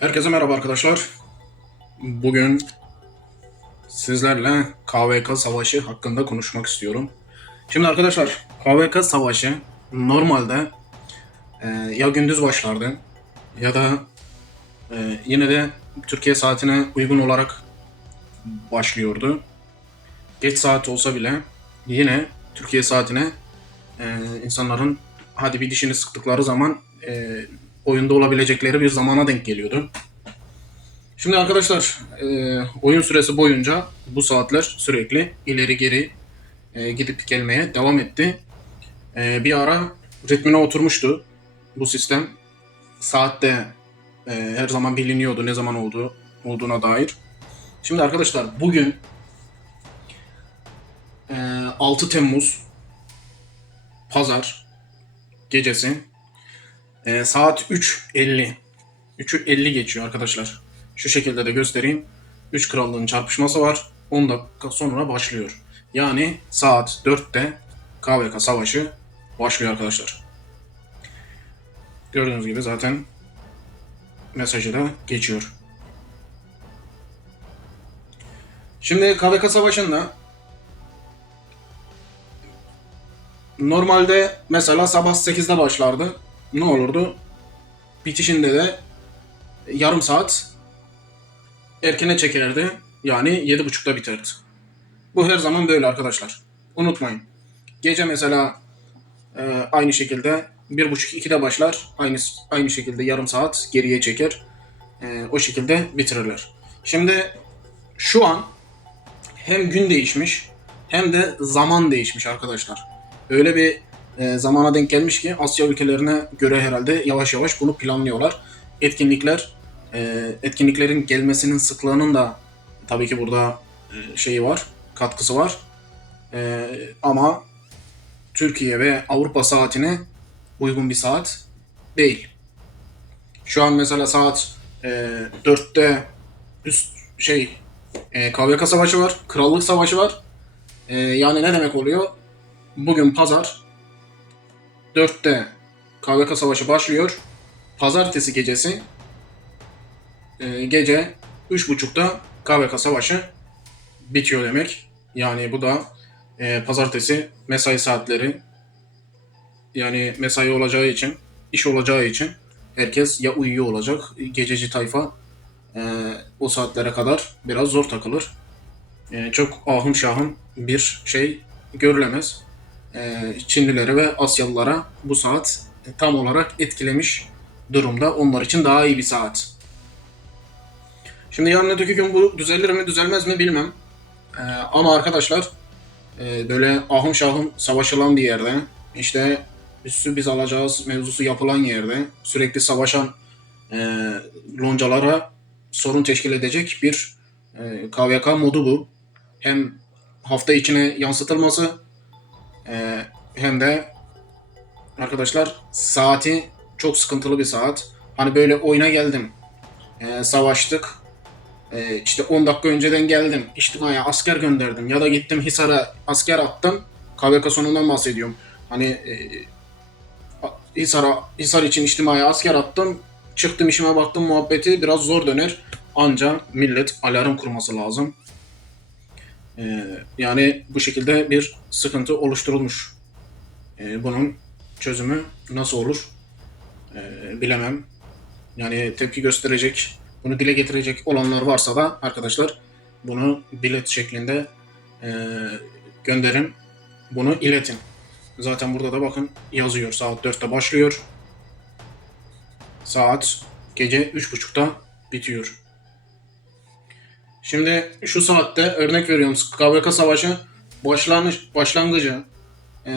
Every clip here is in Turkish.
Herkese merhaba arkadaşlar. Bugün sizlerle KVK Savaşı hakkında konuşmak istiyorum. Şimdi arkadaşlar KVK Savaşı normalde ya gündüz başlardı ya da yine de Türkiye saatine uygun olarak başlıyordu. Geç saat olsa bile yine Türkiye saatine insanların hadi bir dişini sıktıkları zaman oyunda olabilecekleri bir zamana denk geliyordu. Şimdi arkadaşlar oyun süresi boyunca bu saatler sürekli ileri geri gidip gelmeye devam etti. Bir ara ritmine oturmuştu bu sistem. Saatte her zaman biliniyordu ne zaman olduğuna dair. Şimdi arkadaşlar bugün 6 Temmuz Pazar gecesi saat 3.50. 3.50 geçiyor arkadaşlar. Şu şekilde de göstereyim. 3 krallığın çarpışması var. 10 dakika sonra başlıyor. Yani saat 4'te KVK Savaşı başlıyor arkadaşlar. Gördüğünüz gibi zaten mesajı da geçiyor. Şimdi KVK Savaşı'nda normalde mesela sabah 8'de başlardı. Ne olurdu? Bitişinde de yarım saat erkene çekilirdi. Yani 7.30'da biterdi. Bu her zaman böyle arkadaşlar. Unutmayın. Gece mesela aynı şekilde 1.30-2'de başlar. Aynı şekilde yarım saat geriye çeker. O şekilde bitirirler. Şimdi şu an hem gün değişmiş hem de zaman değişmiş arkadaşlar. Öyle bir zamana denk gelmiş ki Asya ülkelerine göre herhalde yavaş yavaş bunu planlıyorlar. Etkinliklerin gelmesinin sıklığının da tabii ki burada şeyi var, katkısı var. Ama Türkiye ve Avrupa saatine uygun bir saat değil. Şu an mesela saat 4'te üst KVK Savaşı var, Krallık Savaşı var. Yani ne demek oluyor? Bugün pazar 4'te KVK Savaşı başlıyor. Pazartesi gecesi gece 3.30'da KVK Savaşı bitiyor demek. Yani bu da pazartesi mesai saatleri, yani mesai olacağı için, iş olacağı için herkes ya uyuyor olacak, gececi tayfa o saatlere kadar biraz zor takılır. Çok ahım şahım bir şey görülemez. Çinlilere ve Asyalılara bu saat tam olarak etkilemiş durumda. Onlar için daha iyi bir saat. Şimdi yarın öteki gün bu düzelir mi düzelmez mi bilmem. Ama arkadaşlar böyle ahım şahım savaşılan bir yerde, işte üssü biz alacağız mevzusu yapılan yerde sürekli savaşan e, loncalara sorun teşkil edecek bir KVK modu bu. Hem hafta içine yansıtılması hem de arkadaşlar saati çok sıkıntılı bir saat. Hani böyle oyuna geldim, savaştık, işte 10 dakika önceden geldim, İçtimai'ye asker gönderdim ya da gittim Hisar'a asker attım. KVK sonundan bahsediyorum. Hani Hisar için içtimaiye asker attım. Çıktım işime baktım muhabbeti biraz zor döner. Anca millet alarm kurması lazım. Yani bu şekilde bir sıkıntı oluşturulmuş. Bunun çözümü nasıl olur bilemem. Yani tepki gösterecek, bunu dile getirecek olanlar varsa da arkadaşlar bunu bilet şeklinde e, gönderin. Bunu iletin. Zaten burada da bakın yazıyor, saat 4'te başlıyor. Saat gece 3.30'da bitiyor. Şimdi şu saatte örnek veriyorum, KVK Savaşı başlangıcı, e,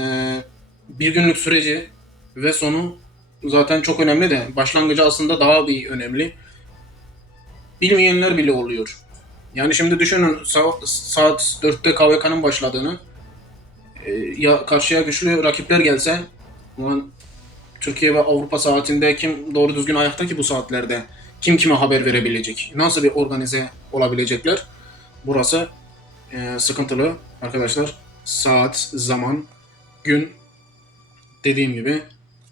bir günlük süreci ve sonu zaten çok önemli de başlangıcı aslında daha bir önemli. Bilmeyenler bile oluyor. Yani şimdi düşünün saat 4'te KVK'nın başladığını, ya karşıya güçlü rakipler gelse, ulan Türkiye ve Avrupa saatinde kim doğru düzgün ayakta ki bu saatlerde? Kim kime haber verebilecek? Nasıl bir organize olabilecekler? Burası sıkıntılı arkadaşlar. Saat, zaman, gün dediğim gibi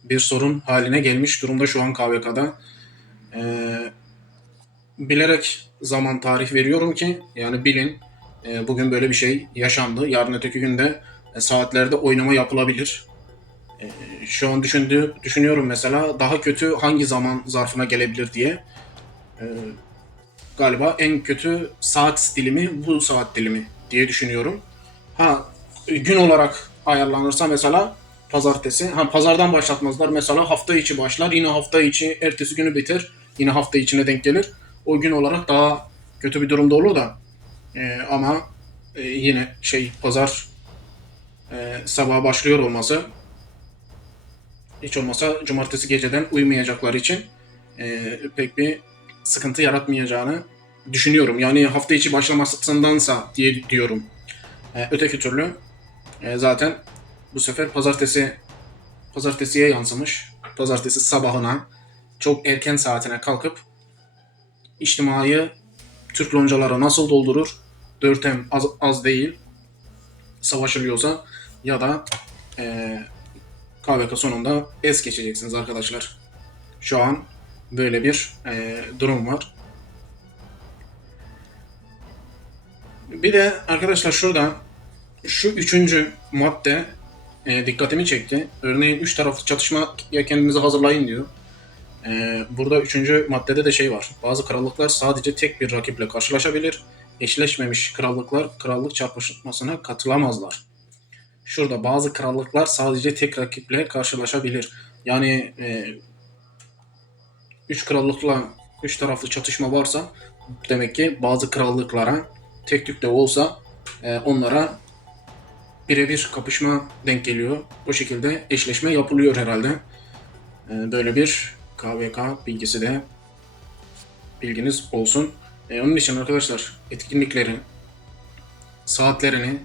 bir sorun haline gelmiş durumda şu an KVK'da. bilerek zaman tarih veriyorum ki yani bilin, bugün böyle bir şey yaşandı. Yarın öteki günde saatlerde oynama yapılabilir. Şu an düşünüyorum mesela daha kötü hangi zaman zarfına gelebilir diye. E, Galiba en kötü saat dilimi bu saat dilimi diye düşünüyorum. Ha, gün olarak ayarlanırsa mesela pazartesi. Ha, pazardan başlatmazlar. Mesela hafta içi başlar. Yine hafta içi ertesi günü biter. Yine hafta içine denk gelir. O gün olarak daha kötü bir durumda olur da. Ama yine pazar sabaha başlıyor olması, hiç olmasa cumartesi geceden uyumayacakları için pek bir sıkıntı yaratmayacağını düşünüyorum. Yani hafta içi başlamasındansa diye diyorum. Öteki türlü zaten bu sefer pazartesiye yansımış. Pazartesi sabahına çok erken saatine kalkıp içtimayı Türk loncaları nasıl doldurur? 4M az değil savaşılıyorsa ya da e, KVK sonunda es geçeceksiniz arkadaşlar. Şu an böyle bir durum var. Bir de arkadaşlar şurada şu üçüncü madde dikkatimi çekti. Örneğin üç taraflı çatışmaya kendinizi hazırlayın diyor. Burada üçüncü maddede de şey var. Bazı krallıklar sadece tek bir rakiple karşılaşabilir. Eşleşmemiş krallıklar krallık çarpışmasına katılamazlar. Şurada bazı krallıklar sadece tek rakiple karşılaşabilir. Yani üç krallıkla üç taraflı çatışma varsa demek ki bazı krallıklara tek tük de olsa onlara birebir kapışma denk geliyor. O şekilde eşleşme yapılıyor herhalde. Böyle bir KVK bilgisi de bilginiz olsun. Onun için arkadaşlar etkinliklerin saatlerini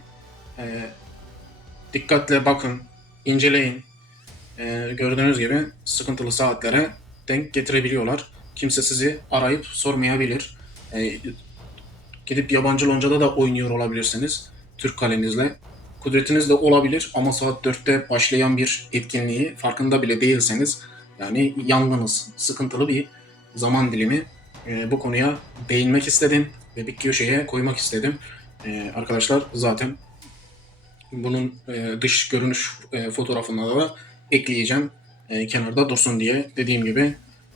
dikkatle bakın, inceleyin. Gördüğünüz gibi sıkıntılı saatlere denk getirebiliyorlar. Kimse sizi arayıp sormayabilir. Gidip yabancı loncada da oynuyor olabilirsiniz Türk kalenizle. Kudretiniz de olabilir ama saat 4'te başlayan bir etkinliği farkında bile değilseniz yani yangınız, sıkıntılı bir zaman dilimi. Bu konuya değinmek istedim ve bir köşeye koymak istedim. Arkadaşlar zaten bunun dış görünüş fotoğrafını da ekleyeceğim. Kenarda dursun diye. Dediğim gibi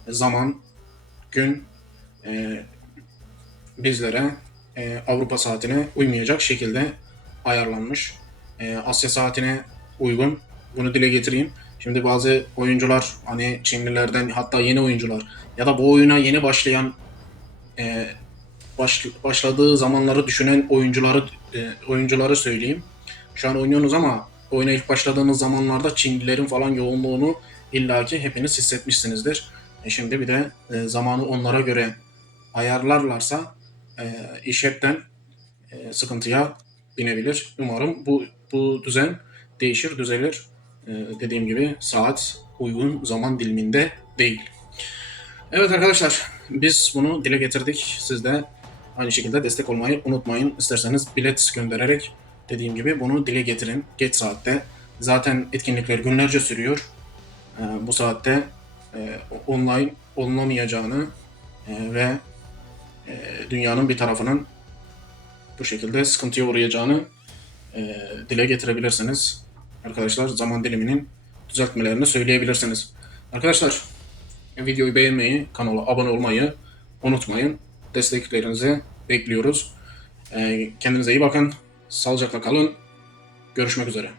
zaman, gün bizlere Avrupa saatine uymayacak şekilde ayarlanmış. Asya saatine uygun. Bunu dile getireyim. Şimdi bazı oyuncular hani Çinlilerden hatta yeni oyuncular ya da bu oyuna yeni başlayan başladığı zamanları düşünen oyuncuları söyleyeyim. Şu an oynuyorsunuz ama oyuna ilk başladığınız zamanlarda Çinlilerin falan yoğunluğunu illaki hepiniz hissetmişsinizdir. Şimdi bir de zamanı onlara göre ayarlarlarsa iş hepten sıkıntıya binebilir. Umarım bu düzen değişir, düzelir. Dediğim gibi saat uygun zaman diliminde değil. Evet arkadaşlar, biz bunu dile getirdik. Siz de aynı şekilde destek olmayı unutmayın. İsterseniz bilet göndererek dediğim gibi bunu dile getirin. Geç saatte. Zaten etkinlikler günlerce sürüyor. Bu saatte online olunamayacağını ve dünyanın bir tarafının bu şekilde sıkıntıya uğrayacağını dile getirebilirsiniz. Arkadaşlar zaman diliminin düzeltmelerini söyleyebilirsiniz. Arkadaşlar videoyu beğenmeyi, kanala abone olmayı unutmayın. Desteklerinizi bekliyoruz. Kendinize iyi bakın. Sağlıcakla kalın. Görüşmek üzere.